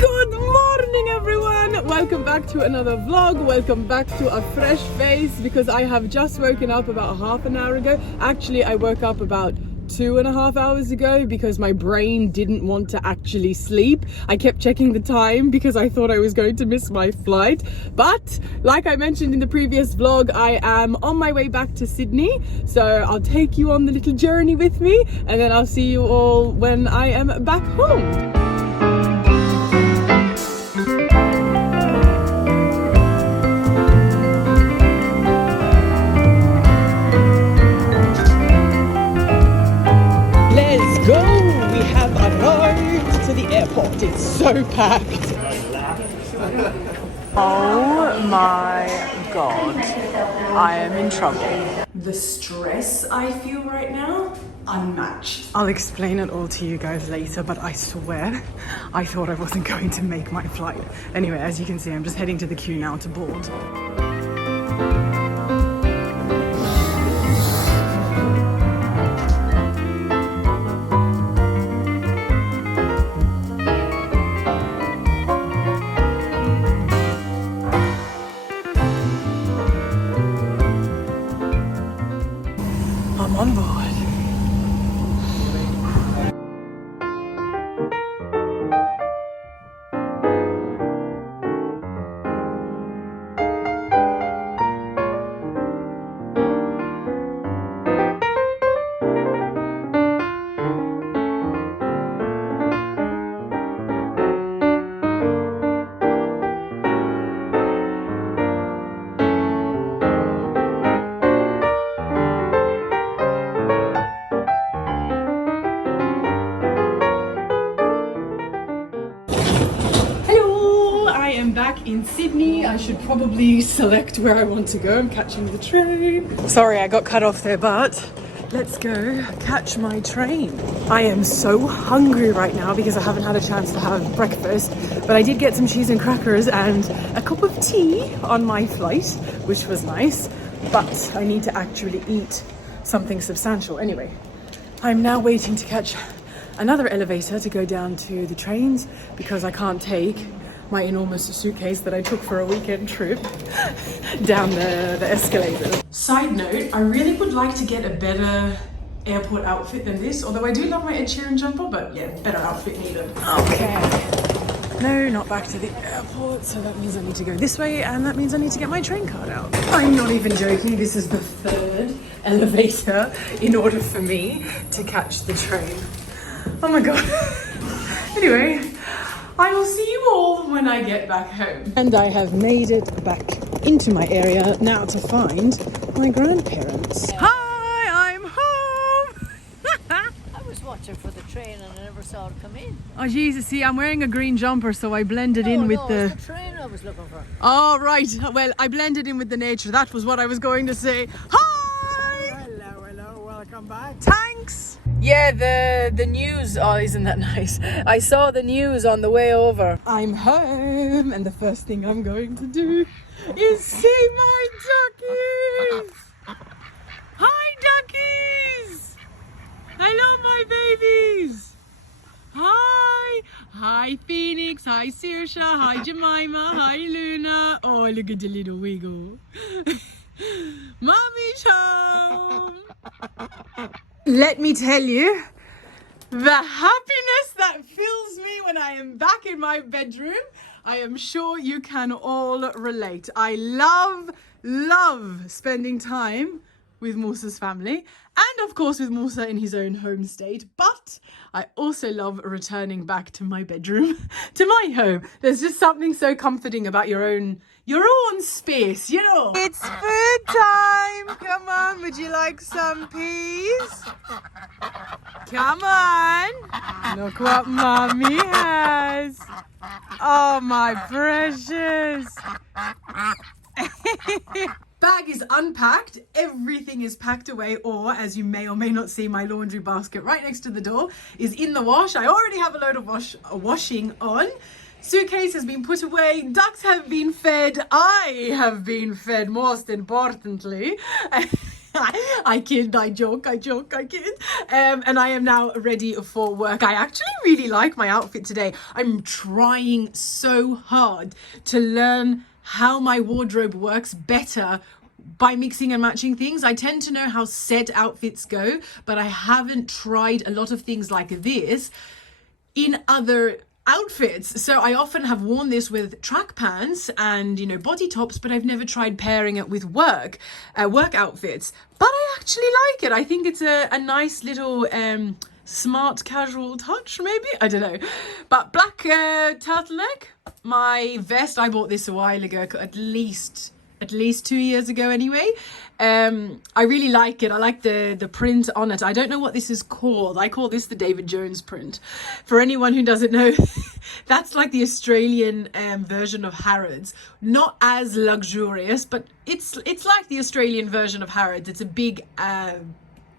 Good morning everyone! Welcome back to another vlog. Welcome back to a fresh face because I have just woken up about half an hour ago. Actually, I woke up about 2.5 hours ago because my brain didn't want to actually sleep. I kept checking the time because I thought I was going to miss my flight. But like I mentioned in the previous vlog, I am on my way back to Sydney. So I'll take you on the little journey with me and then I'll see you all when I am back home. It's so packed. Oh my god, I am in trouble. The stress I feel right now, unmatched. I'll explain it all to you guys later, but I swear I thought I wasn't going to make my flight. Anyway, as you can see, I'm just heading to the queue now to board. I'm on board. Back in Sydney. I should probably select where I want to go. I'm catching the train. Sorry, I got cut off there, but let's go catch my train. I am so hungry right now because I haven't had a chance to have breakfast, but I did get some cheese and crackers and a cup of tea on my flight, which was nice, but I need to actually eat something substantial. Anyway, I'm now waiting to catch another elevator to go down to the trains because I can't take my enormous suitcase that I took for a weekend trip down the escalator. Side note, I really would like to get a better airport outfit than this, although I do love my Ed Sheeran jumper, but yeah, better outfit needed. Okay. No, not back to the airport, so that means I need to go this way, and that means I need to get my train card out. I'm not even joking, this is the third elevator in order for me to catch the train. Oh my god. Anyway, I will see you all when I get back home. And I have made it back into my area now to find my grandparents. Hi, I'm home! I was watching for the train and I never saw it come in. Oh Jesus, see, I'm wearing a green jumper, so I blended in with the... It's the train I was looking for. Oh, right. Well, I blended in with the nature. That was what I was going to say. Hi! Hello, welcome back. Thanks! Yeah, the news, oh, isn't that nice? I saw the news on the way over. I'm home, and the first thing I'm going to do is see my duckies! Hi, duckies! Hello, my babies! Hi! Hi, Phoenix. Hi, Saoirse. Hi, Jemima. Hi, Luna. Oh, look at the little wiggle. Mommy's home! Let me tell you, the happiness that fills me when I am back in my bedroom, I am sure you can all relate. I love spending time with Musa's family and of course with Musa in his own home state, but I also love returning back to my bedroom, to my home. There's just something so comforting about your own space, you know. It's food time. Come on, would you like some peas? Come on. Look what mommy has. Oh, my precious. Bag is unpacked, everything is packed away, or as you may or may not see, my laundry basket right next to the door is in the wash. I already have a load of washing on. Suitcase has been put away, ducks have been fed, I have been fed most importantly. I kid, I joke, I kid. And I am now ready for work. I actually really like my outfit today. I'm trying so hard to learn how my wardrobe works better by mixing and matching things. I tend to know how set outfits go, but I haven't tried a lot of things like this in other outfits. So I often have worn this with track pants and, you know, body tops, but I've never tried pairing it with work outfits. But I actually like it. I think it's a nice little smart casual touch, maybe, I don't know. But black turtleneck, my vest, I bought this a while ago, at least 2 years ago anyway. I really like it. I like the print on it. I don't know what this is called. I call this the David Jones print. For anyone who doesn't know, that's like the Australian version of Harrods. Not as luxurious, but it's like the Australian version of Harrods. It's a big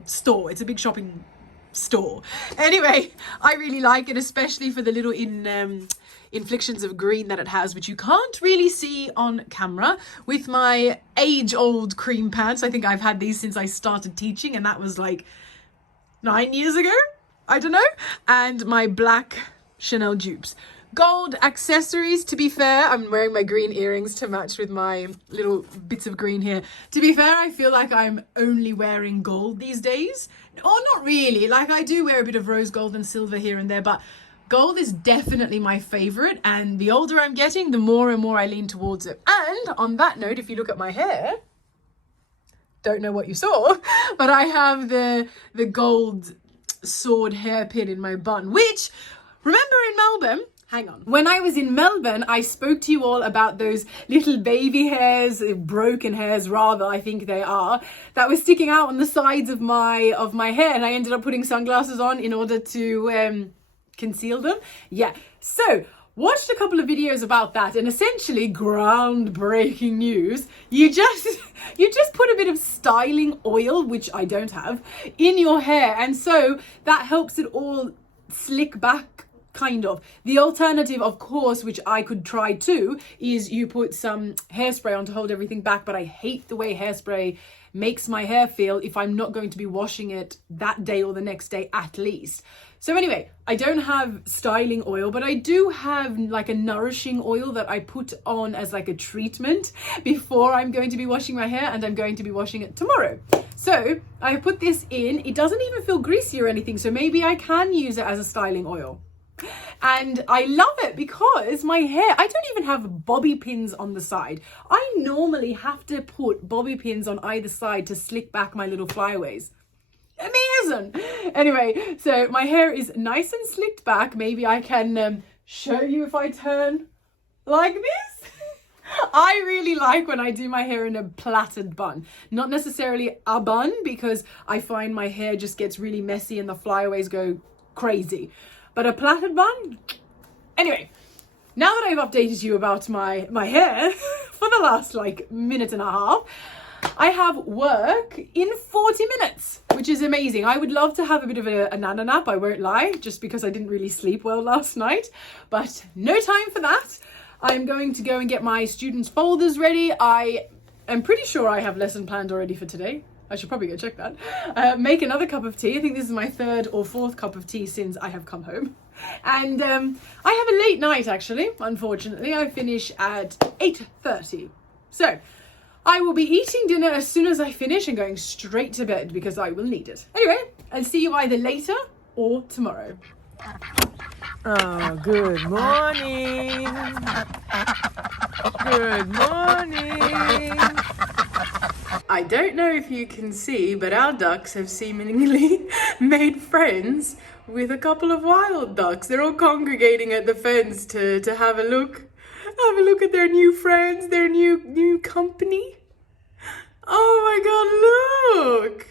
store. It's a big shopping store. Anyway, I really like it, especially for the little inflections of green that it has, which you can't really see on camera. With my age-old cream pants, I think I've had these since I started teaching, and that was like 9 years ago, I don't know, and my black Chanel dupes. Gold accessories, to be fair, I'm wearing my green earrings to match with my little bits of green here. To be fair, I feel like I'm only wearing gold these days. Or not really, like I do wear a bit of rose gold and silver here and there, but gold is definitely my favorite, and the older I'm getting, the more and more I lean towards it. And on that note, if you look at my hair, don't know what you saw, but I have the gold sword hairpin in my bun, which, remember in Melbourne, hang on. When I was in Melbourne, I spoke to you all about those little baby hairs, broken hairs rather, I think they are, that were sticking out on the sides of my hair, and I ended up putting sunglasses on in order to conceal them. Yeah, so watched a couple of videos about that, and essentially groundbreaking news. You just put a bit of styling oil, which I don't have, in your hair, and so that helps it all slick back, kind of. The alternative, of course, which I could try too, is you put some hairspray on to hold everything back, but I hate the way hairspray makes my hair feel if I'm not going to be washing it that day or the next day at least. So anyway, I don't have styling oil, but I do have like a nourishing oil that I put on as like a treatment before I'm going to be washing my hair, and I'm going to be washing it tomorrow. So I put this in. It doesn't even feel greasy or anything, so maybe I can use it as a styling oil. And I love it because my hair, I don't even have bobby pins on the side. I normally have to put bobby pins on either side to slick back my little flyaways. Amazing. Anyway, so my hair is nice and slicked back. Maybe I can show you if I turn like this. I really like when I do my hair in a plaited bun. Not necessarily a bun, because I find my hair just gets really messy and the flyaways go crazy. But a plaited bun? Anyway, now that I've updated you about my hair for the last like minute and a half, I have work in 40 minutes, which is amazing. I would love to have a bit of a nana nap, I won't lie, just because I didn't really sleep well last night, but no time for that. I'm going to go and get my students' folders ready. I am pretty sure I have lesson planned already for today. I should probably go check that. Make another cup of tea. I think this is my 3rd or 4th cup of tea since I have come home. And I have a late night, actually, unfortunately. I finish at 8:30. So I will be eating dinner as soon as I finish and going straight to bed because I will need it. Anyway, I'll see you either later or tomorrow. Oh, good morning. Good morning. I don't know if you can see, but our ducks have seemingly made friends with a couple of wild ducks. They're all congregating at the fence to have a look. Have a look at their new friends, their new company. Oh my god, look!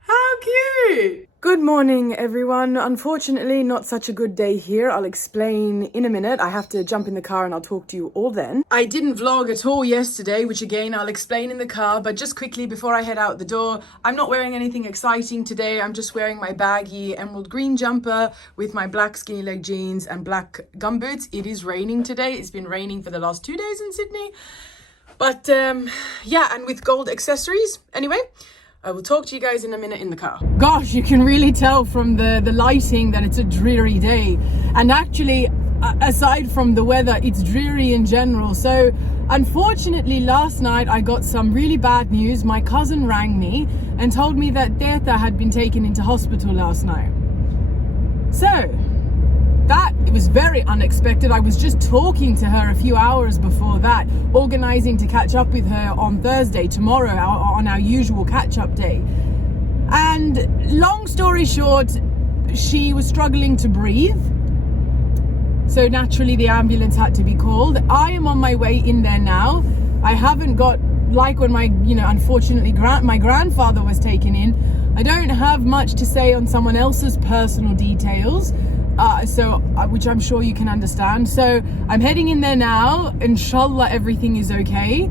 How cute! Good morning, everyone. Unfortunately, not such a good day here. I'll explain in a minute. I have to jump in the car and I'll talk to you all then. I didn't vlog at all yesterday, which again, I'll explain in the car. But just quickly before I head out the door, I'm not wearing anything exciting today. I'm just wearing my baggy emerald green jumper with my black skinny leg jeans and black gumboots. It is raining today. It's been raining for the last 2 days in Sydney. But yeah, and with gold accessories. Anyway, I will talk to you guys in a minute in the car. Gosh, you can really tell from the lighting that it's a dreary day. And actually, aside from the weather, it's dreary in general. So unfortunately, last night I got some really bad news. My cousin rang me and told me that Teta had been taken into hospital last night. So that, it was very unexpected. I was just talking to her a few hours before that, organizing to catch up with her on Thursday, tomorrow, on our usual catch-up day. And long story short, she was struggling to breathe. So naturally the ambulance had to be called. I am on my way in there now. I haven't got, like when my, unfortunately my grandfather was taken in, I don't have much to say on someone else's personal details. Which I'm sure you can understand. So I'm heading in there now. Inshallah, everything is okay.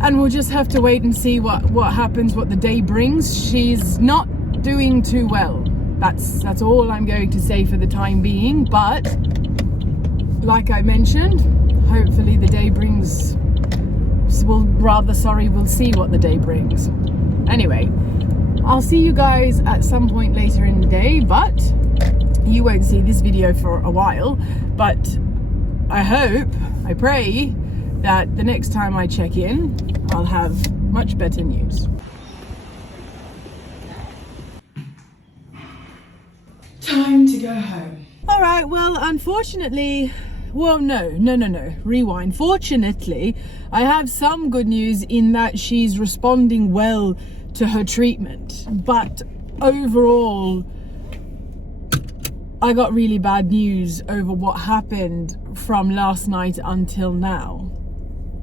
And we'll just have to wait and see what happens, what the day brings. She's not doing too well. That's all I'm going to say for the time being. But like I mentioned, hopefully the day brings, we'll see what the day brings. Anyway, I'll see you guys at some point later in the day, but you won't see this video for a while. But I pray that the next time I check in, I'll have much better news. Time to go home. All right, well, unfortunately, rewind. Fortunately, I have some good news in that she's responding well to her treatment. But overall, I got really bad news over what happened from last night until now.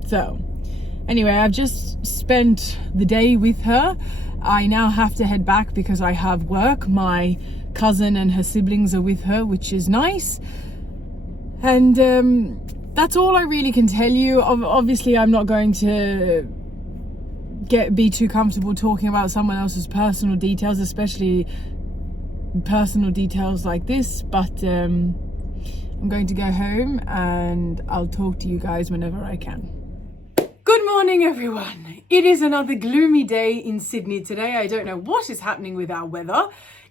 So, anyway, I've just spent the day with her. I now have to head back because I have work. My cousin and her siblings are with her, which is nice. And that's all I really can tell you. Obviously, I'm not going to be too comfortable talking about someone else's personal details, especially personal details like this, but I'm going to go home and I'll talk to you guys whenever I can. Good morning, everyone. It is another gloomy day in Sydney today. I don't know what is happening with our weather.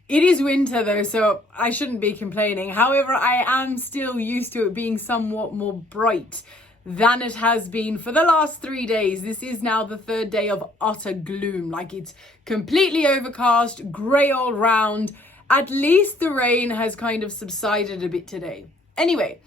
It is winter though, so I shouldn't be complaining. However, I am still used to it being somewhat more bright than it has been for the last 3 days. This is now the third day of utter gloom. Like, it's completely overcast, grey all round. At least the rain has kind of subsided a bit today. Anyway,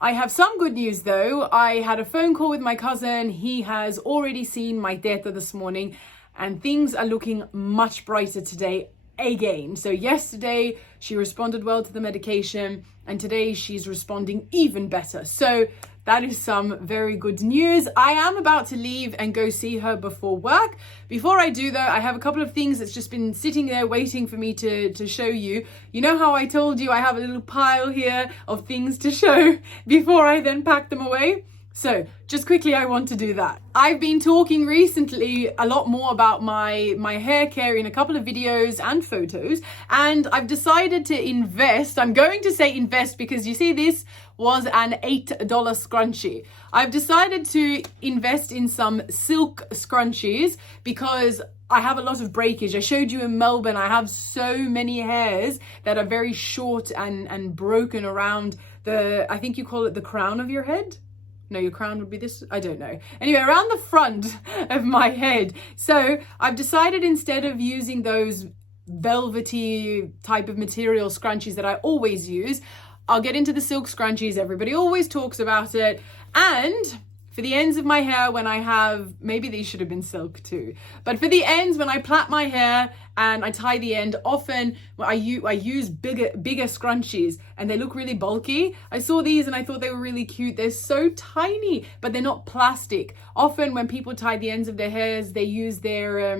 I have some good news though. I had a phone call with my cousin. He has already seen my Teta this morning and things are looking much brighter today again. So yesterday she responded well to the medication and today she's responding even better. So that is some very good news. I am about to leave and go see her before work. Before I do though, I have a couple of things that's just been sitting there waiting for me to show you. You know how I told you I have a little pile here of things to show before I then pack them away? So just quickly, I want to do that. I've been talking recently a lot more about my hair care in a couple of videos and photos, and I've decided to invest. I'm going to say invest because you see this was an $8 scrunchie. I've decided to invest in some silk scrunchies because I have a lot of breakage. I showed you in Melbourne, I have so many hairs that are very short and broken around the, I think you call it the crown of your head? No, your crown would be this, I don't know. Anyway, around the front of my head. So I've decided instead of using those velvety type of material scrunchies that I always use, I'll get into the silk scrunchies. Everybody always talks about it. And for the ends of my hair, when I have, maybe these should have been silk too, but for the ends, when I plait my hair and I tie the end, often I use bigger scrunchies and they look really bulky. I saw these and I thought they were really cute. They're so tiny, but they're not plastic. Often when people tie the ends of their hairs, they use their,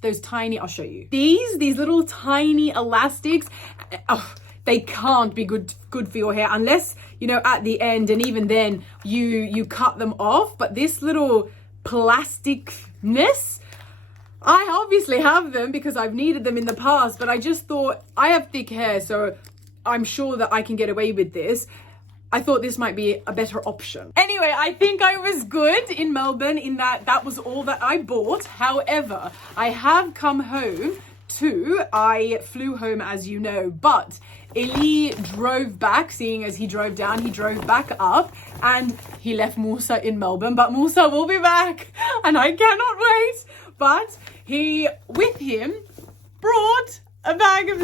those tiny, I'll show you. These little tiny elastics, they can't be good for your hair unless, you know, at the end, and even then you cut them off. But this little plasticness, I obviously have them because I've needed them in the past, but I just thought, I have thick hair, so I'm sure that I can get away with this. I thought this might be a better option. Anyway, I think I was good in Melbourne in that was all that I bought. However, I have come home too. I flew home, as you know, but Eli drove back, seeing as he drove down, he drove back up, and he left Musa in Melbourne, but Musa will be back, and I cannot wait. But he, with him, brought a bag of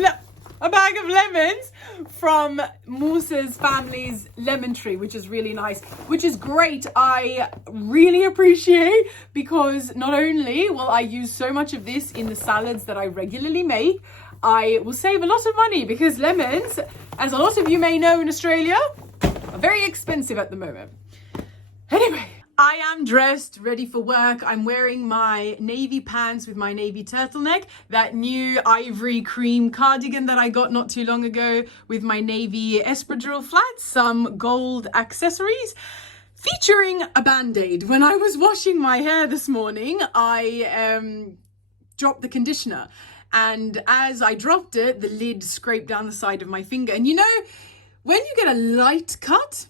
lemons from Musa's family's lemon tree, which is really nice, which is great. I really appreciate, because not only will I use so much of this in the salads that I regularly make, I will save a lot of money, because lemons, as a lot of you may know in Australia, are very expensive at the moment. Anyway, I am dressed, ready for work. I'm wearing my navy pants with my navy turtleneck, that new ivory cream cardigan that I got not too long ago with my navy espadrille flats, some gold accessories, featuring a band-aid. When I was washing my hair this morning, I dropped the conditioner, and as I dropped it, the lid scraped down the side of my finger. And you know, when you get a light cut,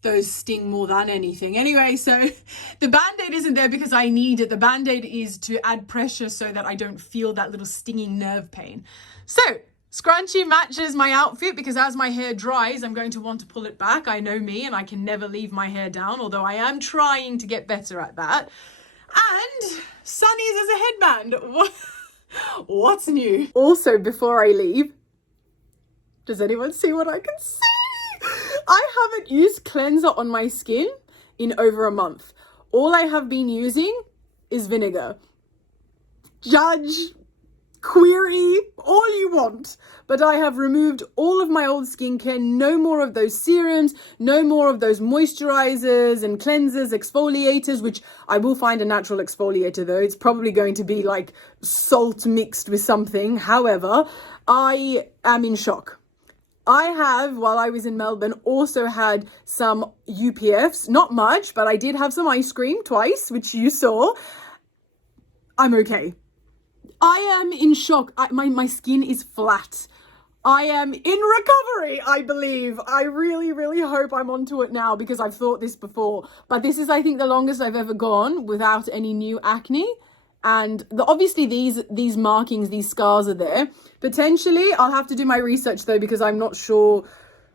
those sting more than anything. Anyway, so the band-aid isn't there because I need it. The band-aid is to add pressure so that I don't feel that little stinging nerve pain. So scrunchie matches my outfit, because as my hair dries, I'm going to want to pull it back. I know me, and I can never leave my hair down, although I am trying to get better at that. And sunnies as a headband. What's new? Also, before I leave, does anyone see what I can see? I haven't used cleanser on my skin in over a month. All I have been using is vinegar. Judge, query, all you want. But I have removed all of my old skincare. No more of those serums, no more of those moisturizers and cleansers, exfoliators, which I will find a natural exfoliator though. It's probably going to be like salt mixed with something. However, I am in shock. I have, while I was in Melbourne, also had some UPFs, not much, but I did have some ice cream twice, which you saw. I'm okay. I am in shock. My skin is flat. I am in recovery, I believe. I really, really hope I'm onto it now, because I've thought this before. But this is, I think, the longest I've ever gone without any new acne. And obviously these markings, these scars are there. Potentially, I'll have to do my research though, because I'm not sure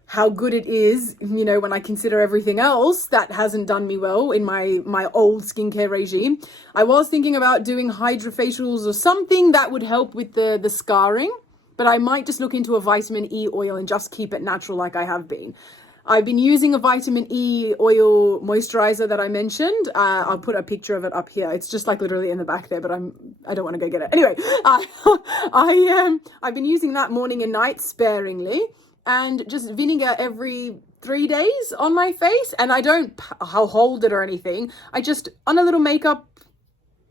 how good it is, you know, when I consider everything else that hasn't done me well in my old skincare regime. I was thinking about doing hydrofacials or something that would help with the scarring, but I might just look into a vitamin E oil and just keep it natural like I have been. I've been using a vitamin E oil moisturizer that I mentioned. I'll put a picture of it up here. It's just like literally in the back there, but I don't want to go get it. Anyway, I've been using that morning and night sparingly, and just vinegar every 3 days on my face. And I don't hold it or anything. I just, on a little makeup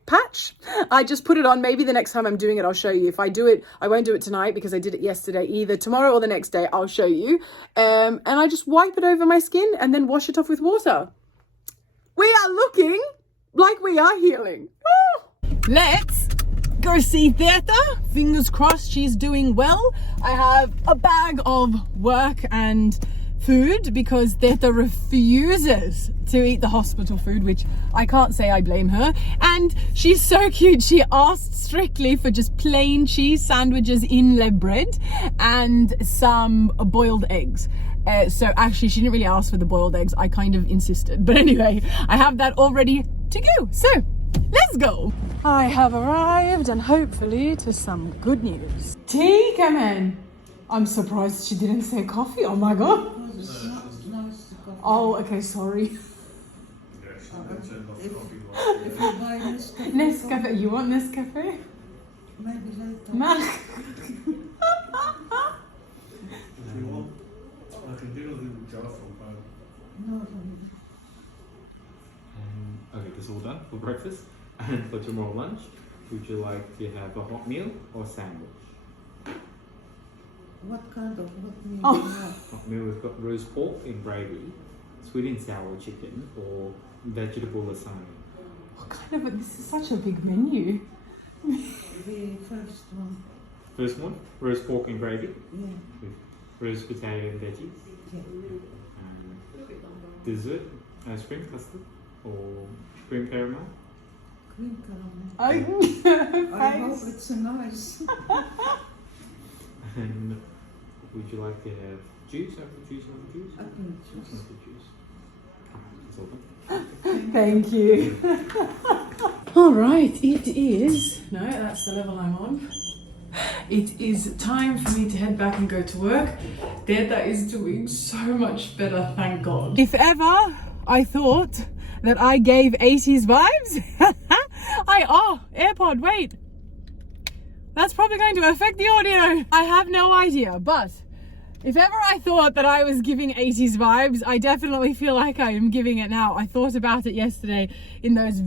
patch, I just put it on. Maybe the next time I'm doing it, I'll show you. If I do it, I won't do it tonight because I did it yesterday. Either tomorrow or the next day, I'll show you. And I just wipe it over my skin and then wash it off with water. We are looking like we are healing. Let's go see Theta. Fingers crossed she's doing well. I have a bag of work and food because Theta refuses to eat the hospital food, which I can't say I blame her. And she's so cute. She asked strictly for just plain cheese sandwiches inlay bread and some boiled eggs. So actually she didn't really ask for the boiled eggs. I kind of insisted. But anyway, I have that all ready to go. So let's go. I have arrived, and hopefully to some good news. Tea, come in. I'm surprised she didn't say coffee. Oh my god. Oh, okay, sorry. If you buy Nescafe, you want Nescafe? maybe later. Milk. If you want, I can do a little jar from home. No, Okay, this is all done for breakfast. And for tomorrow lunch, would you like to have a hot meal or sandwich? what kind of what meal Oh. you have? Hot meal, we've got roast pork in gravy, sweet and sour chicken, or vegetable lasagna. What kind of this is such a big menu. The first one. First one, roast pork in gravy Yeah. with roast potato and veggies. Yeah. dessert, spring custard or cream caramel. Cream caramel. I hope it's nice. And would you like to have juice? Apple juice, apple juice? Apple juice. Apple juice. It's open. Thank you. All right, it is. No, that's the level I'm on. It is time for me to head back and go to work. Deta is doing so much better, thank God. If ever I thought that I gave 80s vibes, AirPod, wait. That's probably going to affect the audio. I have no idea, but if ever I thought that I was giving 80s vibes, I definitely feel like I am giving it now. I thought about it yesterday in those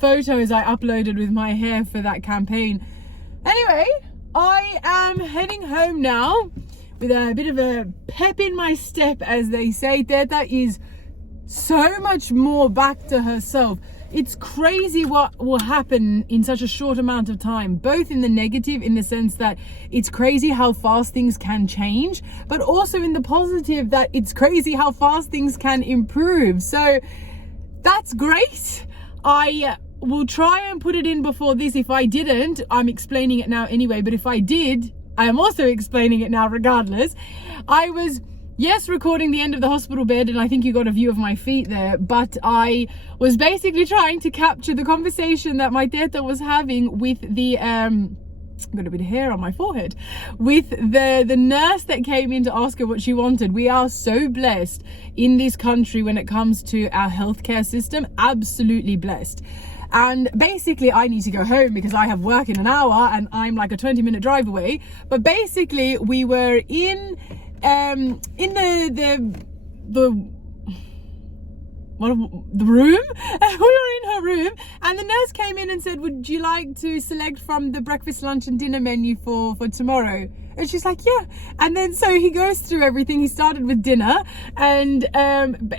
photos I uploaded with my hair for that campaign. Anyway, I am heading home now with a bit of a pep in my step, as they say. Teta is so much more back to herself. It's crazy what will happen in such a short amount of time, both in the negative, in the sense that it's crazy how fast things can change, but also in the positive that it's crazy how fast things can improve. So that's great. I will try and put it in before this. If I didn't, I'm explaining it now anyway, but if I did, I am also explaining it now regardless. I was, yes, recording the end of the hospital bed, and I think you got a view of my feet there, but I was basically trying to capture the conversation that my teta was having with the got a bit of hair on my forehead, with the nurse that came in to ask her what she wanted. We are so blessed in this country when it comes to our healthcare system, absolutely blessed. And basically I need to go home because I have work in an hour and I'm like a 20-minute drive away. But basically we were in the room. We were in her room and the nurse came in and said, would you like to select from the breakfast, lunch and dinner menu for tomorrow? And she's like, yeah. And then so he goes through everything. He started with dinner and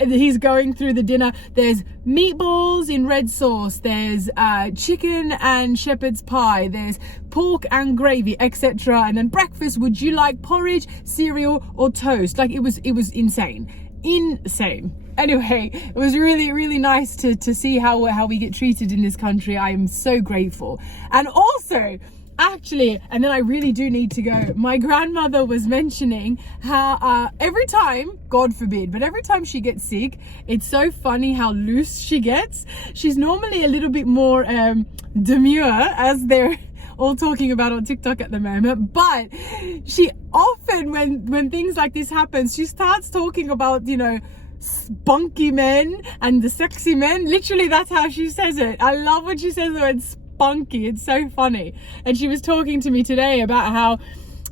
he's going through the dinner. There's meatballs in red sauce, there's chicken and shepherd's pie, there's pork and gravy, etc. And then breakfast, would you like porridge, cereal or toast? Like it was insane. Anyway, it was really, really nice to see how we get treated in this country. I am so grateful. And also, actually, and then I really do need to go, my grandmother was mentioning how every time, God forbid, but every time she gets sick, it's so funny how loose she gets. She's normally a little bit more demure, as they're all talking about on TikTok at the moment, but she often, when things like this happens, she starts talking about, you know, spunky men and the sexy men. Literally, that's how she says it. I love when she says the word spunky. It's so funny. And she was talking to me today about how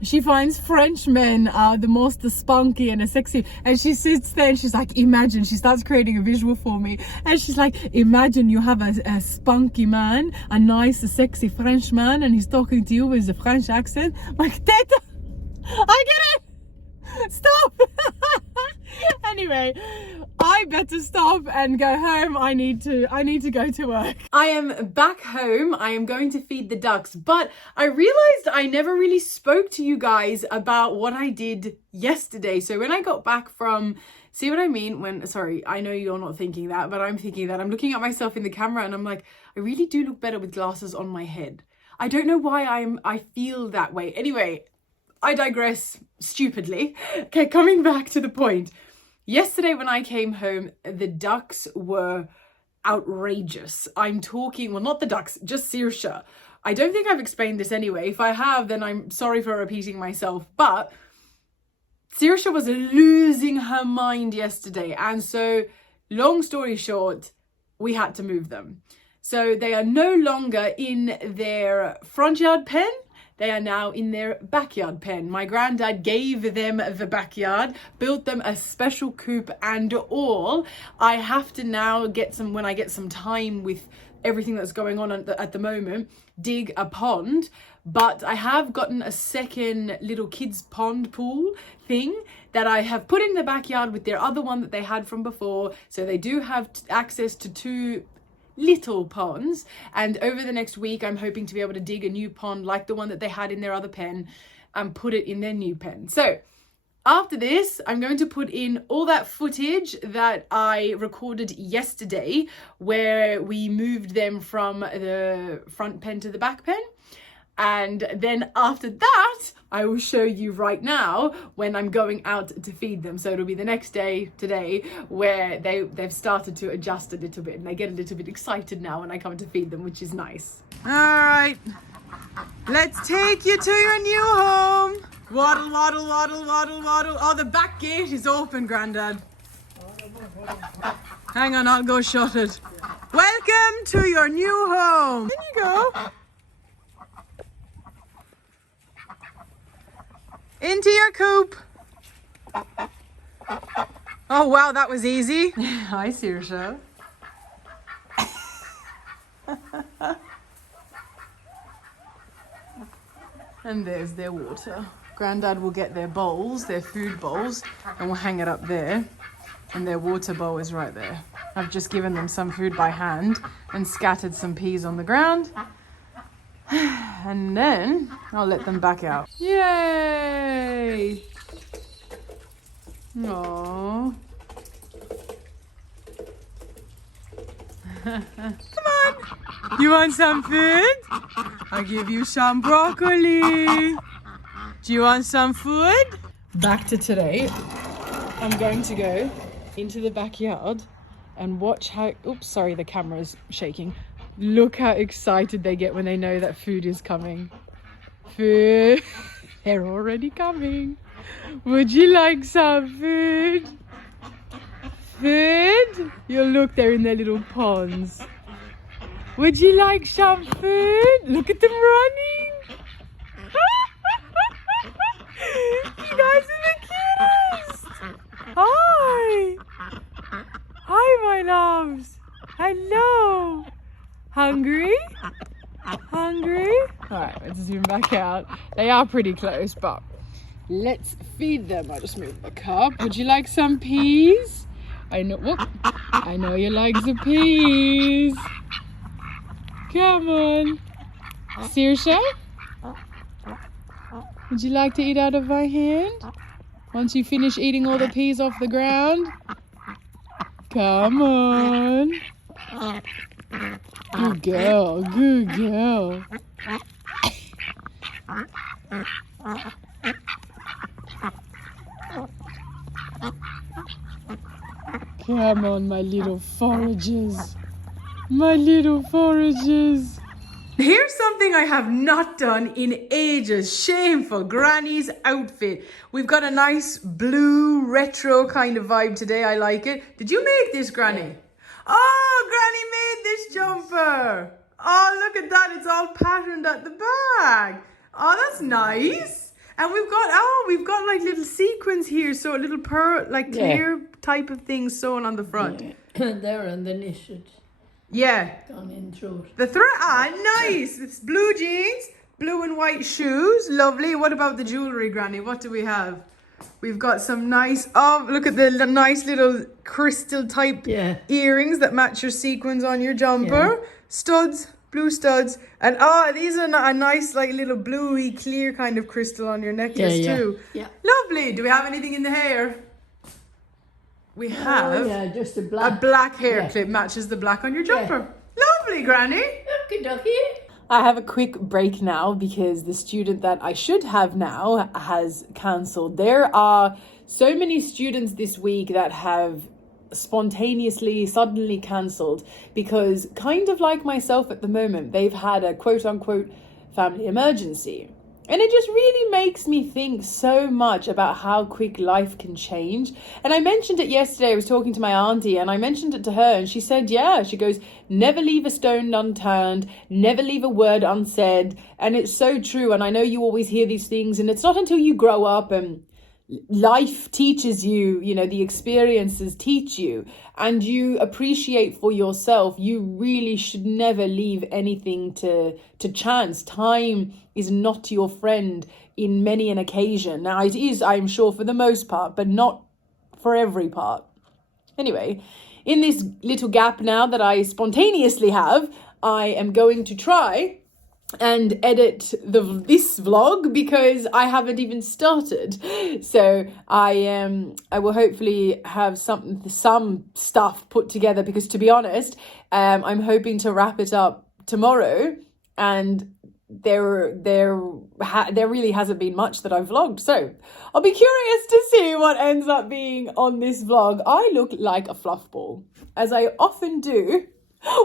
she finds French men are the most spunky and sexy. And she sits there and she's like, imagine, she starts creating a visual for me. And she's like, imagine you have a spunky man, a nice, sexy French man, and he's talking to you with a French accent. I'm like, Teta, I get it. Stop. Anyway, I better stop and go home. I need to go to work. I am back home. I am going to feed the ducks, but I realized I never really spoke to you guys about what I did yesterday. So when I got back from, see what I mean? Sorry, I know you're not thinking that, but I'm thinking that. I'm looking at myself in the camera and I'm like, I really do look better with glasses on my head. I don't know why I feel that way. Anyway, I digress stupidly. Okay, coming back to the point. Yesterday when I came home, the ducks were outrageous. I'm talking, well, not the ducks, just Saoirse. I don't think I've explained this anyway. If I have, then I'm sorry for repeating myself. But Saoirse was losing her mind yesterday. And so, long story short, we had to move them. So they are no longer in their front yard pen. They are now in their backyard pen. My granddad gave them the backyard, built them a special coop and all. I have to now when I get some time with everything that's going on at the moment, dig a pond. But I have gotten a second little kids pond pool thing that I have put in the backyard with their other one that they had from before. So they do have access to two little ponds, and over the next week I'm hoping to be able to dig a new pond like the one that they had in their other pen and put it in their new pen. So After this, I'm going to put in all that footage that I recorded yesterday where we moved them from the front pen to the back pen. And then after that, I will show you right now when I'm going out to feed them. So it'll be the next day, today, where they've started to adjust a little bit and they get a little bit excited now when I come to feed them, which is nice. All right, let's take you to your new home. Waddle, waddle, waddle, waddle, waddle. Oh, the back gate is open, Grandad. Hang on, I'll go shut it. Welcome to your new home. In you go. Into your coop. Oh, wow, that was easy. Hi, Saoirse. And there's their water. Grandad will get their bowls, their food bowls, and we'll hang it up there. And their water bowl is right there. I've just given them some food by hand and scattered some peas on the ground. And then I'll let them back out. Yay! Aww. Come on! You want some food? I'll give you some broccoli. Do you want some food? Back to today. I'm going to go into the backyard and watch how... Oops, sorry, the camera's shaking. Look how excited they get when they know that food is coming. Food. They're already coming. Would you like some food? Food? You look, they're in their little ponds. Would you like some food? Look at them running. You guys are the cutest. Hi. Hi, my loves. Hello. Hungry? Hungry? Alright, let's zoom back out. They are pretty close, but let's feed them. I'll just move the cup. Would you like some peas? I know you like the peas. Come on. Saoirse? Would you like to eat out of my hand? Once you finish eating all the peas off the ground? Come on. Good girl, good girl. Come on, my little forages. My little forages. Here's something I have not done in ages. Shameful. Granny's outfit. We've got a nice blue retro kind of vibe today. I like it. Did you make this, Granny? Oh, Granny made this jumper. Oh, look at that. It's all patterned at the back. Oh, that's nice. And we've got like little sequins here. So a little pearl, like clear type of thing sewn on the front. Yeah. There and then it's Yeah. gone in through. The nice. It's blue jeans, blue and white shoes. Lovely. What about the jewelry, Granny? What do we have? We've got some nice, look at the nice little crystal type earrings that match your sequins on your jumper. Yeah. Studs, blue studs. And these are a nice like little bluey clear kind of crystal on your necklace too. Yeah. Lovely. Do we have anything in the hair? We have just a black hair clip matches the black on your jumper. Lovely, Granny. Okie dokie. I have a quick break now because the student that I should have now has cancelled. There are so many students this week that have suddenly cancelled because, kind of like myself at the moment, they've had a quote-unquote family emergency. And it just really makes me think so much about how quick life can change. And I mentioned it yesterday. I was talking to my auntie and I mentioned it to her and she said, she goes, never leave a stone unturned, never leave a word unsaid. And it's so true. And I know you always hear these things and it's not until you grow up and life teaches you, the experiences teach you and you appreciate for yourself. You really should never leave anything to chance. Time is not your friend in many an occasion. Now it is, I'm sure, for the most part, but not for every part. Anyway, in this little gap now that I spontaneously have, I am going to try and edit this vlog because I haven't even started. So I will hopefully have some stuff put together, because to be honest, I'm hoping to wrap it up tomorrow, and there really hasn't been much that I've vlogged, so I'll be curious to see what ends up being on this vlog. I look like a fluff ball, as I often do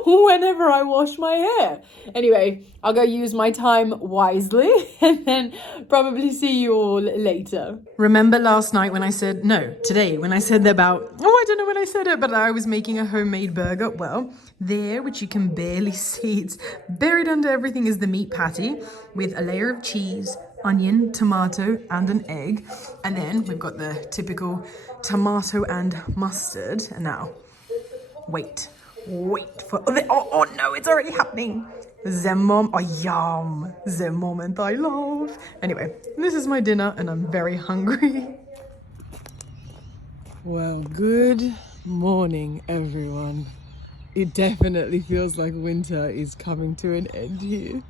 whenever I wash my hair. Anyway, I'll go use my time wisely and then probably see you all later. Remember last night when I said, no, today, when I said about, I don't know when I said it, but I was making a homemade burger. Well, there, which you can barely see, it's buried under everything, is the meat patty with a layer of cheese, onion, tomato, and an egg. And then we've got the typical tomato and mustard. And now, wait for oh no, it's already happening. The yum, the moment I love. Anyway, this is my dinner and I'm very hungry. Well, good morning, everyone. It definitely feels like winter is coming to an end here.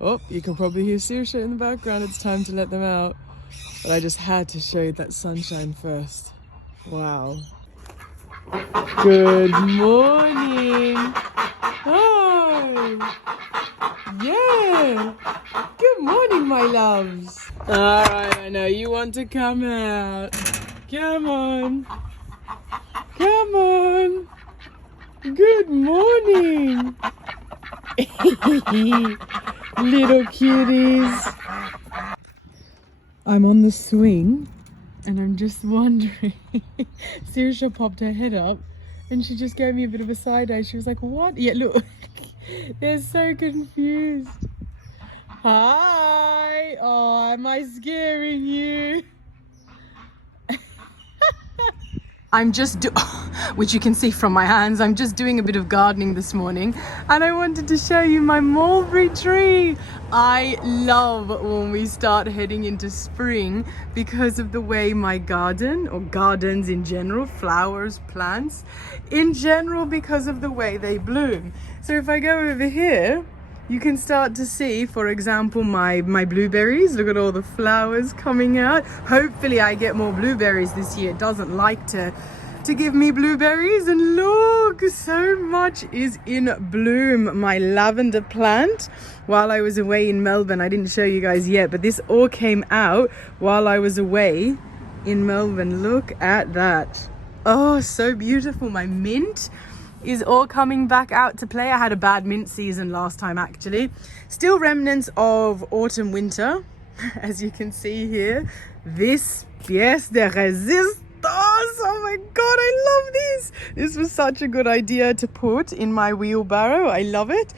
Oh, you can probably hear Saoirse in the background. It's time to let them out. But I just had to show you that sunshine first. Wow. Good morning. Hi. Yeah. Good morning, my loves. All right, I know you want to come out. Come on. Come on. Good morning. Little cuties. I'm on the swing. And I'm just wondering, Saoirse popped her head up and she just gave me a bit of a side eye. She was like, what? Yeah, look, they're so confused. Hi. Oh, am I scaring you? I'm just which you can see from my hands, I'm just doing a bit of gardening this morning, and I wanted to show you my mulberry tree. I love when we start heading into spring because of the way my garden, or gardens in general, flowers, plants in general, because of the way they bloom. So if I go over here, you can start to see, for example, my blueberries. Look at all the flowers coming out. Hopefully I get more blueberries this year. It doesn't like to give me blueberries. And look, so much is in bloom. My lavender plant, while I was away in Melbourne, I didn't show you guys yet, but this all came out while I was away in Melbourne. Look at that. Oh, so beautiful. My mint is all coming back out to play. I had a bad mint season last time, actually. Still remnants of autumn winter, as you can see here. This pièce de résistance. Oh my god, I love this. This was such a good idea to put in my wheelbarrow. I love it.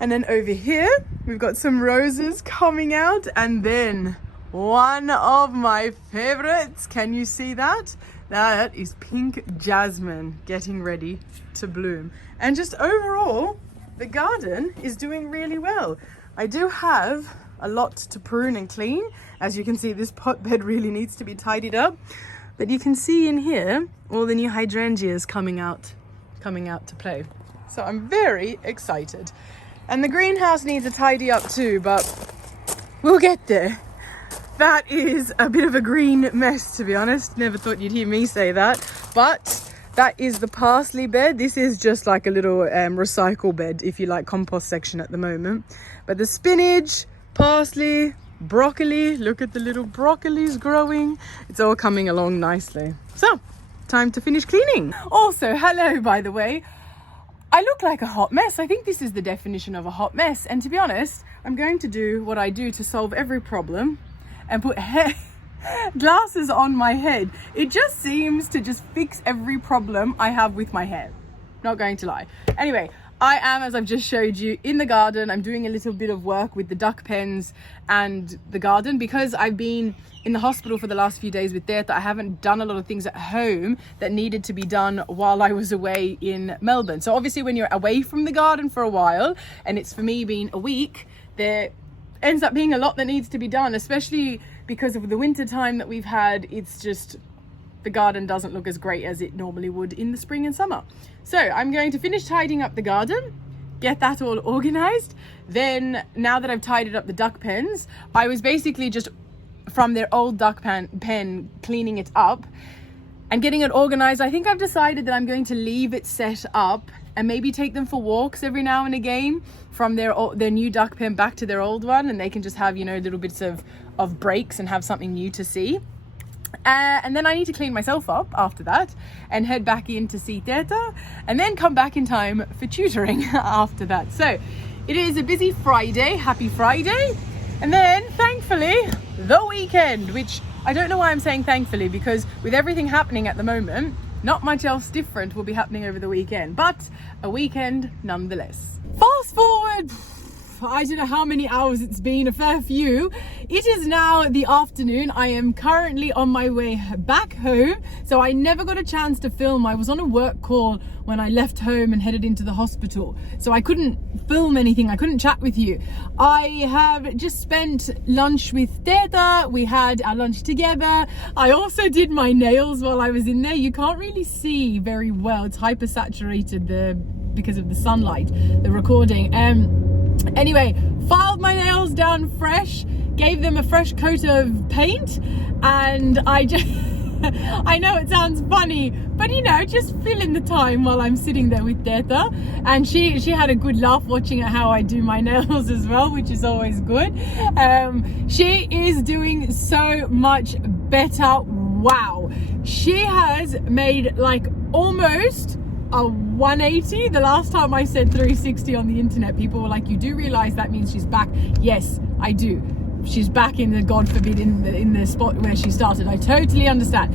And then over here we've got some roses coming out, and then one of my favorites. Can you see that? That is pink jasmine getting ready to bloom. And just overall, the garden is doing really well. I do have a lot to prune and clean. As you can see, this pot bed really needs to be tidied up. But you can see in here all the new hydrangeas coming out to play. So I'm very excited. And the greenhouse needs a tidy up too, but we'll get there. That is a bit of a green mess, to be honest. Never thought you'd hear me say that. But that is the parsley bed. This is just like a little recycle bed, if you like, compost section at the moment. But the spinach, parsley, broccoli, look at the little broccolis growing. It's all coming along nicely. So, time to finish cleaning. Also, hello, by the way. I look like a hot mess. I think this is the definition of a hot mess. And to be honest, I'm going to do what I do to solve every problem and put glasses on my head. It just seems to just fix every problem I have with my hair. Not going to lie. Anyway, I am, as I've just showed you, in the garden. I'm doing a little bit of work with the duck pens and the garden because I've been in the hospital for the last few days with Deta. I haven't done a lot of things at home that needed to be done while I was away in Melbourne. So obviously when you're away from the garden for a while, and it's for me being a week, there ends up being a lot that needs to be done, especially because of the winter time that we've had. It's just, the garden doesn't look as great as it normally would in the spring and summer. So I'm going to finish tidying up the garden, get that all organized. Then now that I've tidied up the duck pens, I was basically just from their old duck pen cleaning it up and getting it organized. I think I've decided that I'm going to leave it set up and maybe take them for walks every now and again from their new duck pen back to their old one, and they can just have, you know, little bits of breaks and have something new to see. And then I need to clean myself up after that and head back in to see Teta, and then come back in time for tutoring after that. So it is a busy Friday. Happy Friday. And then thankfully the weekend, which I don't know why I'm saying thankfully, because with everything happening at the moment, not much else different will be happening over the weekend, but a weekend nonetheless. Fast forward, I don't know how many hours it's been, a fair few. It is now the afternoon. I am currently on my way back home, so I never got a chance to film. I was on a work call when I left home and headed into the hospital, so I couldn't film anything. I couldn't chat with you. I have just spent lunch with Teta. We had our lunch together. I also did my nails while I was in there. You can't really see very well. It's hypersaturated because of the sunlight, the recording. Anyway, filed my nails down fresh, gave them a fresh coat of paint, and I just I know it sounds funny, but you know, just filling the time while I'm sitting there with Teta. And she had a good laugh watching at how I do my nails as well, which is always good. She is doing so much better. Wow, she has made like almost a 180. The last time I said 360 on the internet, people were like, you do realize that means she's back? Yes, I do. She's back in the, God forbid, in the spot where she started. I totally understand.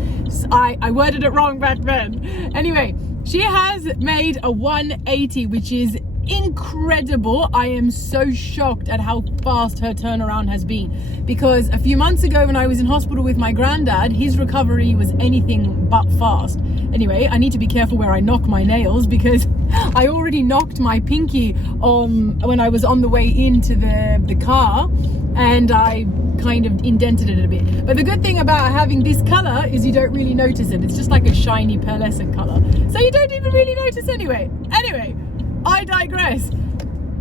I worded it wrong back then. Anyway, she has made a 180, which is incredible. I am so shocked at how fast her turnaround has been, because a few months ago when I was in hospital with my granddad, his recovery was anything but fast. Anyway, I need to be careful where I knock my nails, because I already knocked my pinky when I was on the way into the car, and I kind of indented it a bit. But the good thing about having this color is you don't really notice it. It's just like a shiny pearlescent color, so you don't even really notice anyway. I digress.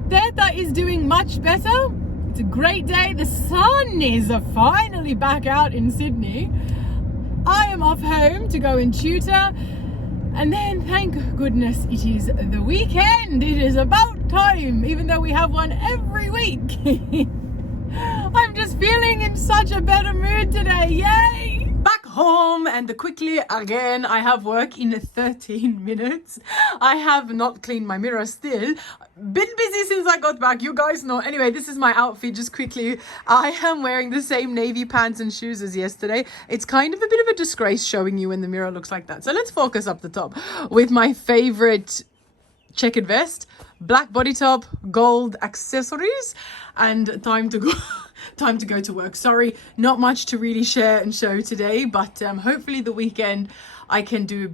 Teta is doing much better. It's a great day. The sun is finally back out in Sydney. I am off home to go and tutor, and then thank goodness it is the weekend. It is about time, even though we have one every week. I'm just feeling in such a better mood today. Yay! Back home, and quickly again, I have work in 13 minutes. I have not cleaned my mirror still. Been busy since I got back, you guys know. Anyway, this is my outfit just quickly. I am wearing the same navy pants and shoes as yesterday. It's kind of a bit of a disgrace showing you when the mirror looks like that. So let's focus up the top with my favorite checkered vest, black body top, gold accessories, and time to go to work. Sorry, not much to really share and show today, but hopefully the weekend I can do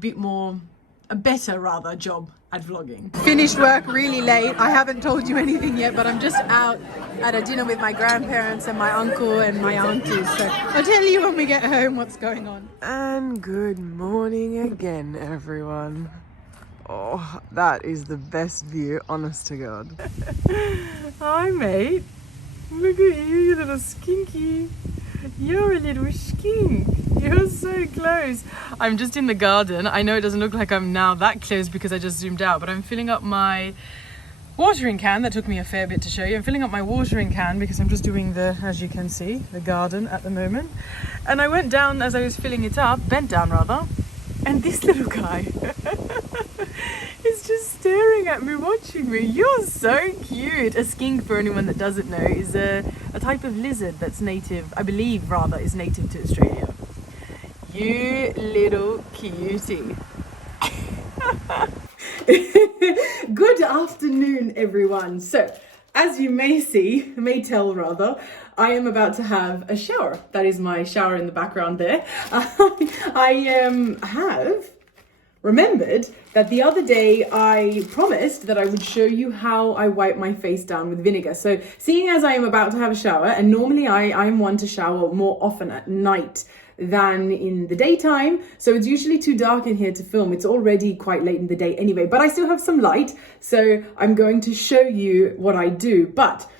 a better job at vlogging. Finished work really late. I haven't told you anything yet, but I'm just out at a dinner with my grandparents and my uncle and my aunties, so I'll tell you when we get home what's going on. And good morning again, everyone. Oh, that is the best view, honest to God. Hi, mate. Look at you, you little skinky. You're a little skink. You're so close. I'm just in the garden. I know it doesn't look like I'm now that close because I just zoomed out, but I'm filling up my watering can. That took me a fair bit to show you. I'm filling up my watering can because I'm just doing as you can see, the garden at the moment. And I went down as I was filling it up, bent down rather, and this little guy is just staring at me, watching me. You're so cute. A skink, for anyone that doesn't know, is a type of lizard that's native, I believe rather, is native to Australia. You little cutie. Good afternoon, everyone. So, as you may tell rather, I am about to have a shower. That is my shower in the background there. I have remembered that the other day I promised that I would show you how I wipe my face down with vinegar. So seeing as I am about to have a shower, and normally I'm one to shower more often at night than in the daytime. So it's usually too dark in here to film. It's already quite late in the day anyway, but I still have some light. So I'm going to show you what I do. But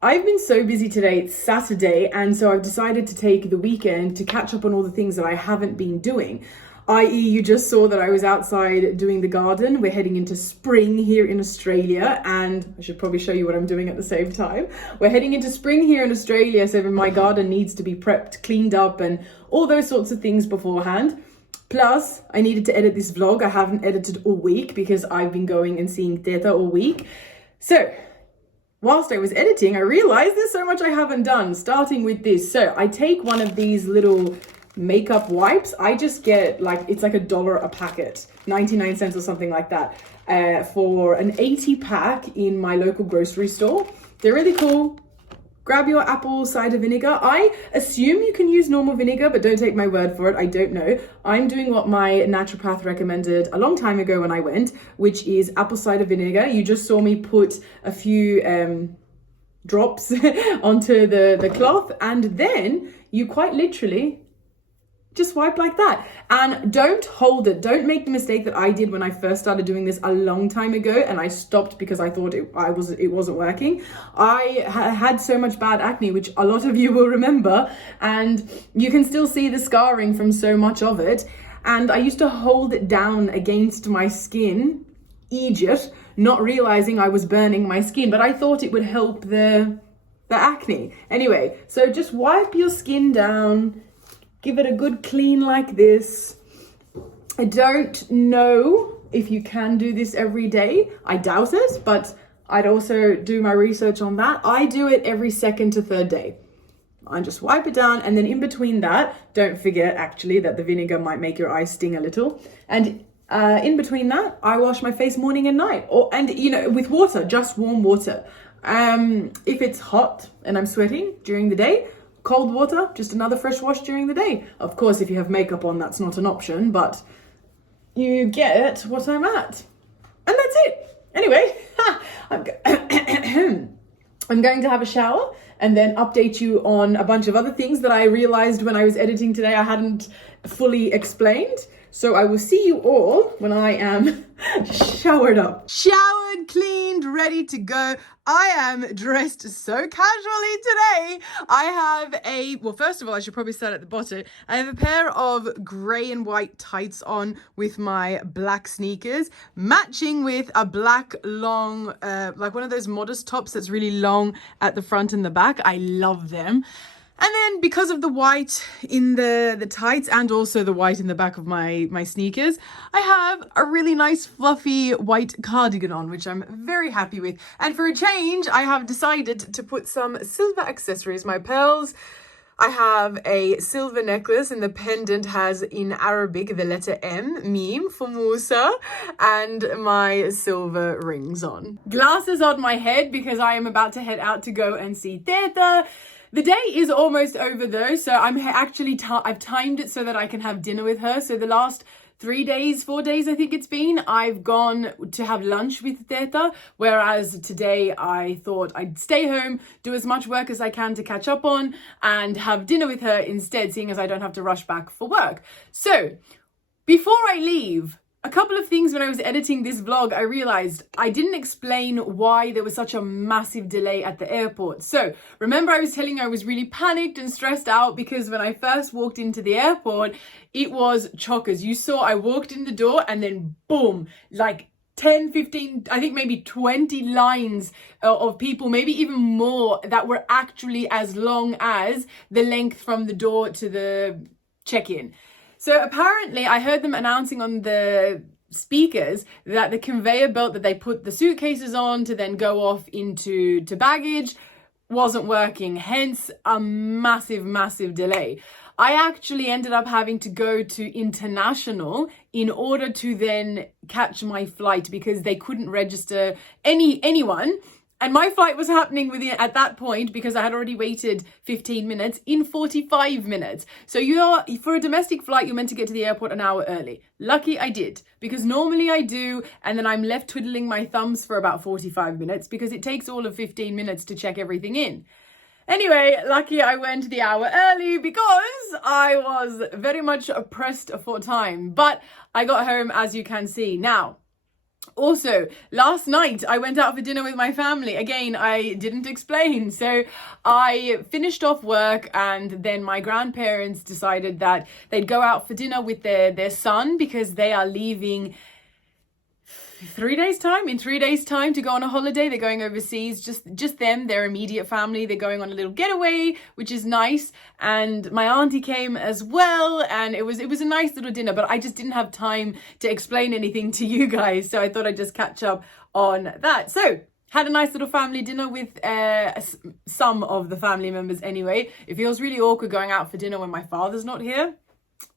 I've been so busy today, it's Saturday, and so I've decided to take the weekend to catch up on all the things that I haven't been doing. I.e., you just saw that I was outside doing the garden. We're heading into spring here in Australia, and I should probably show you what I'm doing at the same time. We're heading into spring here in Australia, so my garden needs to be prepped, cleaned up, and all those sorts of things beforehand. Plus, I needed to edit this vlog. I haven't edited all week because I've been going and seeing Teta all week. So, whilst I was editing, I realized there's so much I haven't done, starting with this. So, I take one of these little makeup wipes. I just get it's like $1 a packet, 99 cents or something like that, for an 80 pack in my local grocery store. They're really cool. Grab your apple cider vinegar. I assume you can use normal vinegar, but don't take my word for it. I don't know. I'm doing what my naturopath recommended a long time ago when I went, which is apple cider vinegar. You just saw me put a few drops onto the cloth, and then you quite literally just wipe like that. And don't hold it. Don't make the mistake that I did when I first started doing this a long time ago, and I stopped because I thought it wasn't working. I had so much bad acne, which a lot of you will remember, and you can still see the scarring from so much of it. And I used to hold it down against my skin, idiot, not realizing I was burning my skin, but I thought it would help the acne. Anyway, so just wipe your skin down. Give it a good clean like this. I don't know if you can do this every day. I doubt it, but I'd also do my research on that. I do it every second to third day. I just wipe it down, and then in between that, don't forget actually that the vinegar might make your eyes sting a little. And in between that, I wash my face morning and night, with water, just warm water. If it's hot and I'm sweating during the day, cold water, just another fresh wash during the day. Of course, if you have makeup on, that's not an option, but you get what I'm at. And that's it. Anyway, I'm going to have a shower and then update you on a bunch of other things that I realized when I was editing today I hadn't fully explained. So I will see you all when I am showered up. Showered, cleaned, ready to go. I am dressed so casually today. I have first of all, I should probably start at the bottom. I have a pair of grey and white tights on with my black sneakers, matching with a black long, like one of those modest tops that's really long at the front and the back. I love them. And then because of the white in the tights and also the white in the back of my sneakers, I have a really nice fluffy white cardigan on, which I'm very happy with. And for a change, I have decided to put some silver accessories, my pearls. I have a silver necklace, and the pendant has in Arabic the letter M, Mim, for Musa, and my silver rings on. Glasses on my head because I am about to head out to go and see Teta. The day is almost over though, so I've timed it so that I can have dinner with her. So the last 4 days I think it's been, I've gone to have lunch with Teta, whereas today I thought I'd stay home, do as much work as I can to catch up on, and have dinner with her instead, seeing as I don't have to rush back for work. So before I leave, a couple of things when I was editing this vlog, I realized I didn't explain why there was such a massive delay at the airport. So remember I was telling you I was really panicked and stressed out because when I first walked into the airport, it was chockers. You saw I walked in the door and then boom, like 10, 15, I think maybe 20 lines of people, maybe even more, that were actually as long as the length from the door to the check-in. So apparently I heard them announcing on the speakers that the conveyor belt that they put the suitcases on to then go off into baggage wasn't working, hence a massive delay. I actually ended up having to go to international in order to then catch my flight because they couldn't register anyone. And my flight was happening at that point, because I had already waited 15 minutes, in 45 minutes. So for a domestic flight, you're meant to get to the airport an hour early. Lucky I did, because normally I do, and then I'm left twiddling my thumbs for about 45 minutes because it takes all of 15 minutes to check everything in. Anyway, lucky I went the hour early because I was very much pressed for time. But I got home, as you can see. Now, also, last night I went out for dinner with my family. Again, I didn't explain. So I finished off work and then my grandparents decided that they'd go out for dinner with their son because they are leaving 3 days time, in 3 days time to go on a holiday. They're going overseas, just them, their immediate family. They're going on a little getaway, which is nice. And my auntie came as well, and it was a nice little dinner, but I just didn't have time to explain anything to you guys, so I thought I'd just catch up on that. So had a nice little family dinner with some of the family members anyway. It feels really awkward going out for dinner when my father's not here,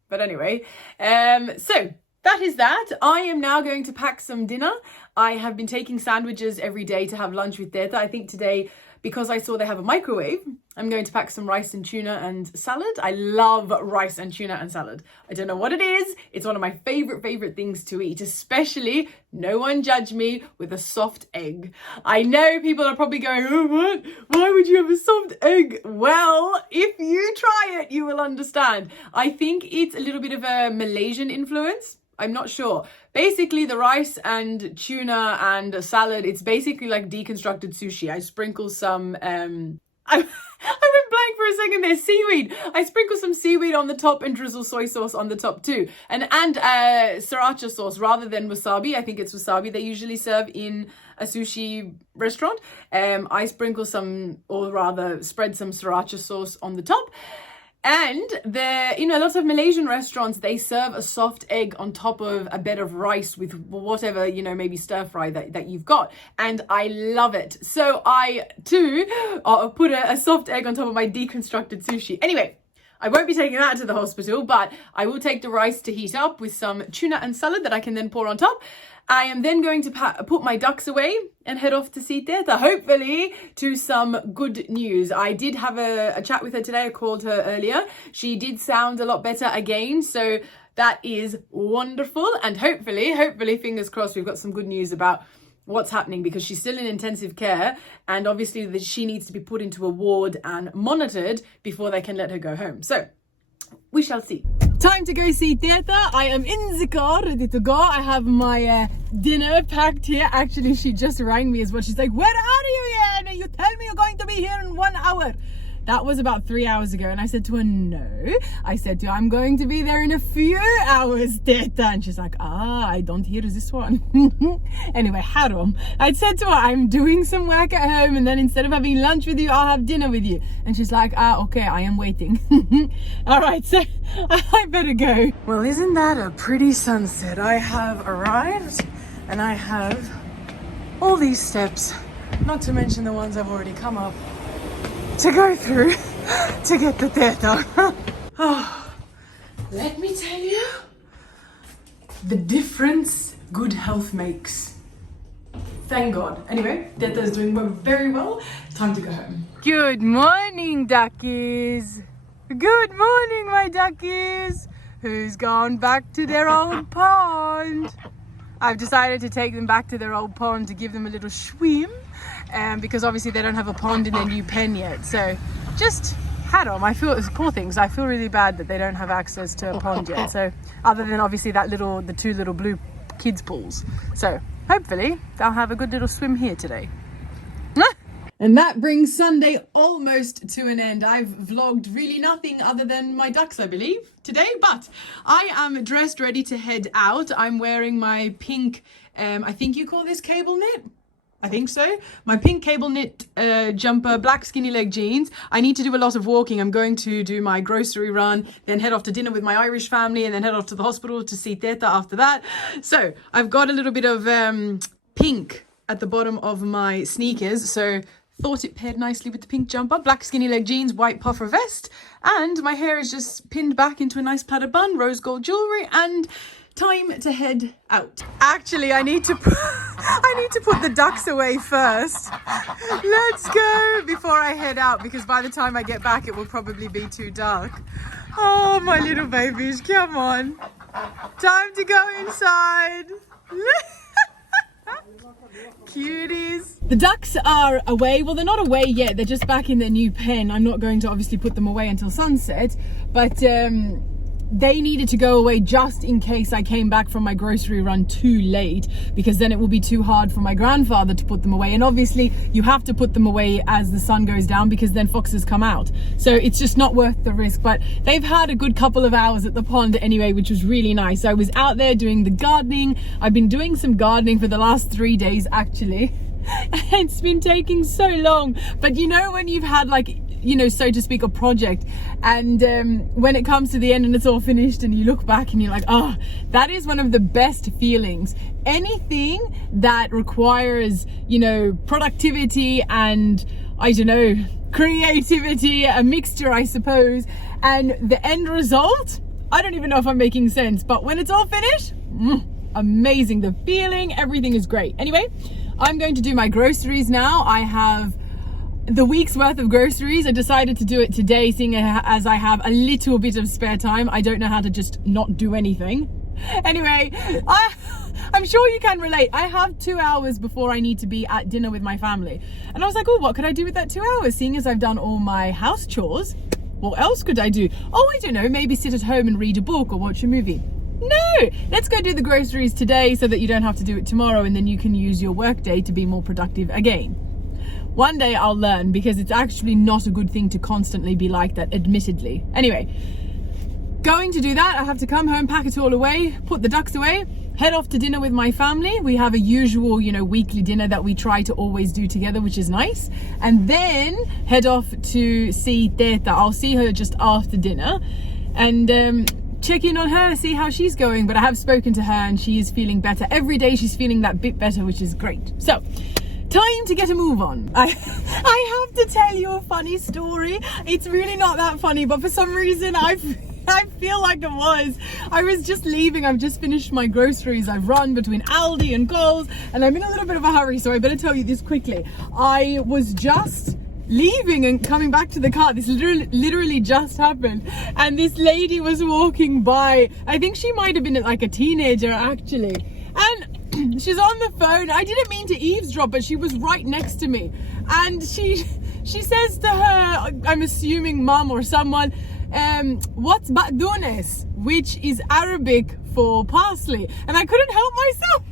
but anyway, so that is that. I am now going to pack some dinner. I have been taking sandwiches every day to have lunch with Teta. I think today, because I saw they have a microwave, I'm going to pack some rice and tuna and salad. I love rice and tuna and salad. I don't know what it is. It's one of my favorite things to eat, especially, no one judge me, with a soft egg. I know people are probably going, oh, what? Why would you have a soft egg? Well, if you try it, you will understand. I think it's a little bit of a Malaysian influence. I'm not sure. Basically, the rice and tuna and salad, it's basically like deconstructed sushi. I sprinkle some, I went blank for a second there, seaweed. I sprinkle some seaweed on the top and drizzle soy sauce on the top too. And sriracha sauce rather than wasabi. I think it's wasabi they usually serve in a sushi restaurant. I sprinkle some, or rather spread some sriracha sauce on the top. And lots of Malaysian restaurants, they serve a soft egg on top of a bed of rice with whatever, maybe stir fry that you've got. And I love it. So I too put a soft egg on top of my deconstructed sushi. Anyway, I won't be taking that to the hospital, but I will take the rice to heat up with some tuna and salad that I can then pour on top. I am then going to put my ducks away and head off to see Teta, hopefully to some good news. I did have a chat with her today. I called her earlier. She did sound a lot better again, so that is wonderful. And hopefully, fingers crossed, we've got some good news about what's happening, because she's still in intensive care and obviously that she needs to be put into a ward and monitored before they can let her go home. So we shall see. Time to go see Teta. I am in the car, ready to go. I have my dinner packed here. Actually, she just rang me as well. She's like, where are you, Jan? You tell me you're going to be here in 1 hour. That was about 3 hours ago. And I said to her, no. I said to her, I'm going to be there in a few hours, Teta. And she's like, I don't hear this one. Anyway, Haram. I said to her, I'm doing some work at home, and then instead of having lunch with you, I'll have dinner with you. And she's like, okay, I am waiting. All right, so I better go. Well, isn't that a pretty sunset? I have arrived and I have all these steps, not to mention the ones I've already come up, to go through to get the Teta. Oh, let me tell you the difference good health makes. Thank God. Anyway, Teta is doing very well. Time to go home. Good morning, duckies. Good morning, my duckies. Who's gone back to their old pond? I've decided to take them back to their old pond to give them a little swim, because obviously they don't have a pond in their new pen yet. So just had them. I feel, poor things, I feel really bad that they don't have access to a pond yet. So other than obviously the two little blue kids pools. So hopefully they'll have a good little swim here today. And that brings Sunday almost to an end. I've vlogged really nothing other than my ducks, I believe, today. But I am dressed, ready to head out. I'm wearing my pink, I think you call this cable knit? I think so. My pink cable knit jumper, black skinny leg jeans. I need to do a lot of walking. I'm going to do my grocery run, then head off to dinner with my Irish family, and then head off to the hospital to see Teta after that. So I've got a little bit of pink at the bottom of my sneakers. So thought it paired nicely with the pink jumper, black skinny leg jeans, white puffer vest, and my hair is just pinned back into a nice plaited bun, rose gold jewelry, and time to head out. Actually, I need to put the ducks away first. Let's go before I head out, because by the time I get back, it will probably be too dark. Oh, my little babies, come on. Time to go inside. Cuties. The ducks are away. Well, they're not away yet. They're just back in their new pen. I'm not going to obviously put them away until sunset, but they needed to go away just in case I came back from my grocery run too late, because then it will be too hard for my grandfather to put them away. And obviously you have to put them away as the sun goes down, because then foxes come out. So it's just not worth the risk. But they've had a good couple of hours at the pond anyway, which was really nice. I was out there doing the gardening. I've been doing some gardening for the last 3 days actually. It's been taking so long, but you know when you've had like, you know, so to speak, a project, and when it comes to the end and it's all finished and you look back and you're like, oh, that is one of the best feelings. Anything that requires, you know, productivity and, I don't know, creativity, a mixture I suppose, and the end result, I don't even know if I'm making sense, but when it's all finished, amazing. The feeling, everything is great. Anyway, I'm going to do my groceries now. I have the week's worth of groceries. I decided to do it today, seeing as I have a little bit of spare time. I don't know how to just not do anything. Anyway, I'm sure you can relate. I have 2 hours before I need to be at dinner with my family. And I was like, oh, what could I do with that 2 hours? Seeing as I've done all my house chores, what else could I do? Oh, I don't know, maybe sit at home and read a book or watch a movie. No, let's go do the groceries today so that you don't have to do it tomorrow, and then you can use your work day to be more productive again. One day I'll learn, because it's actually not a good thing to constantly be like that, admittedly. Anyway, going to do that, I have to come home, pack it all away, put the ducks away, head off to dinner with my family. We have a usual, you know, weekly dinner that we try to always do together, which is nice. And then head off to see Teta. I'll see her just after dinner and check in on her, see how she's going. But I have spoken to her and she is feeling better. Every day she's feeling that bit better, which is great. So, time to get a move on. I have to tell you a funny story. It's really not that funny, but for some reason I feel like it was. I was just leaving. I've just finished my groceries. I've run between Aldi and Coles and I'm in a little bit of a hurry, so I better tell you this quickly. I was just leaving and coming back to the car. This literally just happened, and this lady was walking by. I think she might have been like a teenager actually, and she's on the phone. I didn't mean to eavesdrop, but she was right next to me, and she says to her, I'm assuming mum or someone, what's baqdones, which is Arabic for parsley, and I couldn't help myself.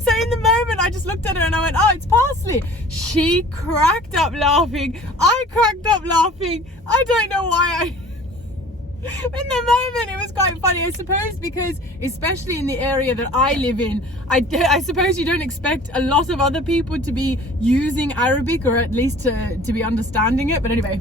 So in the moment I just looked at her and I went, oh, it's parsley. She cracked up laughing. I cracked up laughing. I don't know why. In the moment it was quite funny, I suppose, because especially in the area that I live in, I suppose you don't expect a lot of other people to be using Arabic, or at least to be understanding it. But anyway,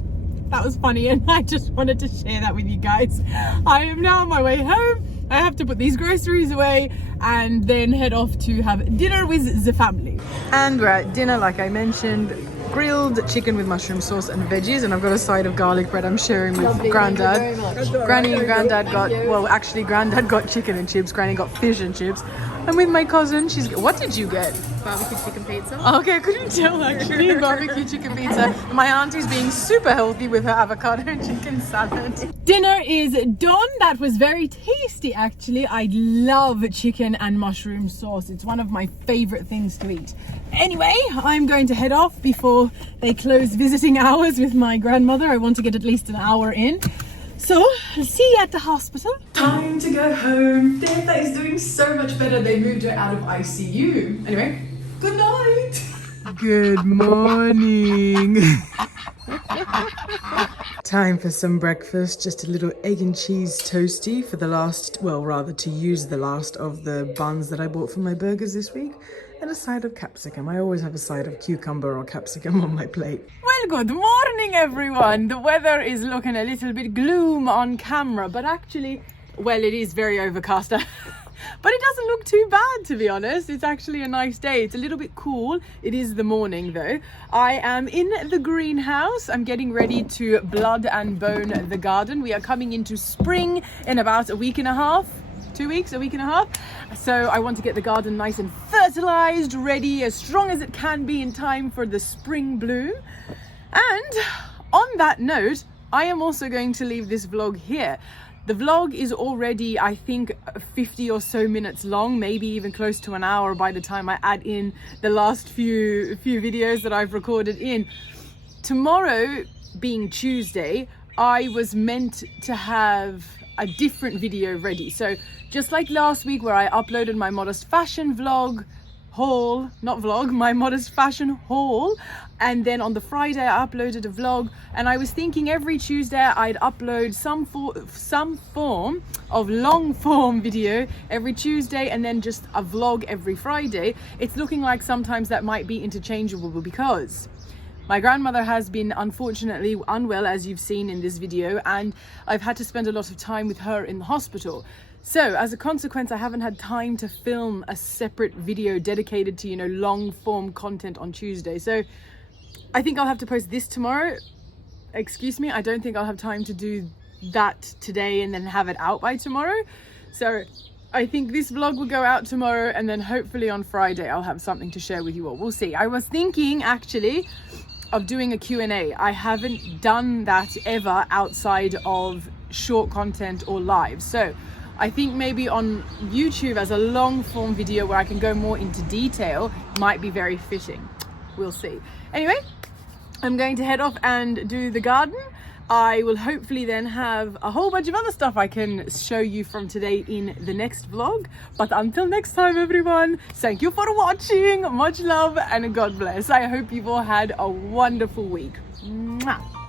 that was funny and I just wanted to share that with you guys. I am now on my way home. I have to put these groceries away and then head off to have dinner with the family. And we're at dinner, like I mentioned. Grilled chicken with mushroom sauce and veggies, and I've got a side of garlic bread I'm sharing with Grandad. Granny and Grandad got, well, actually Grandad got chicken and chips, Granny got fish and chips. And with my cousin, what did you get? Barbecue chicken pizza. Okay, I couldn't tell actually. Barbecue chicken pizza. My auntie's being super healthy with her avocado and chicken salad. Dinner is done. That was very tasty actually. I love chicken and mushroom sauce. It's one of my favorite things to eat. Anyway, I'm going to head off before they close visiting hours with my grandmother. I want to get at least an hour in. So, I'll see you at the hospital. Time to go home. Teta is doing so much better. They moved her out of ICU. Anyway, good night. Good morning. Time for some breakfast. Just a little egg and cheese toasty for the last, well, rather to use the last of the buns that I bought for my burgers this week. And a side of capsicum. I always have a side of cucumber or capsicum on my plate. Well, good morning, everyone. The weather is looking a little bit gloom on camera, but actually, well, it is very overcast. But it doesn't look too bad, to be honest. It's actually a nice day. It's a little bit cool. It is the morning, though. I am in the greenhouse. I'm getting ready to blood and bone the garden. We are coming into spring in about a week and a half. 2 weeks, a week and a half. So I want to get the garden nice and fertilized, ready, as strong as it can be in time for the spring bloom. And on that note, I am also going to leave this vlog here. The vlog is already, I think, 50 or so minutes long, maybe even close to an hour by the time I add in the last few videos that I've recorded in. Tomorrow, being Tuesday, I was meant to have a different video ready. So just like last week where I uploaded my modest fashion vlog, haul, not vlog, my modest fashion haul, and then on the Friday I uploaded a vlog, and I was thinking every Tuesday I'd upload some form of long form video every Tuesday and then just a vlog every Friday. It's looking like sometimes that might be interchangeable because my grandmother has been unfortunately unwell, as you've seen in this video, and I've had to spend a lot of time with her in the hospital. So as a consequence, I haven't had time to film a separate video dedicated to, you know, long form content on Tuesday. So I think I'll have to post this tomorrow. Excuse me, I don't think I'll have time to do that today and then have it out by tomorrow. So I think this vlog will go out tomorrow, and then hopefully on Friday I'll have something to share with you all. We'll see. I was thinking actually of doing a Q&A. I haven't done that ever outside of short content or live. So I think maybe on YouTube as a long form video where I can go more into detail might be very fitting. We'll see. Anyway, I'm going to head off and do the garden. I will hopefully then have a whole bunch of other stuff I can show you from today in the next vlog. But until next time, everyone, thank you for watching. Much love and God bless. I hope you've all had a wonderful week. Mwah.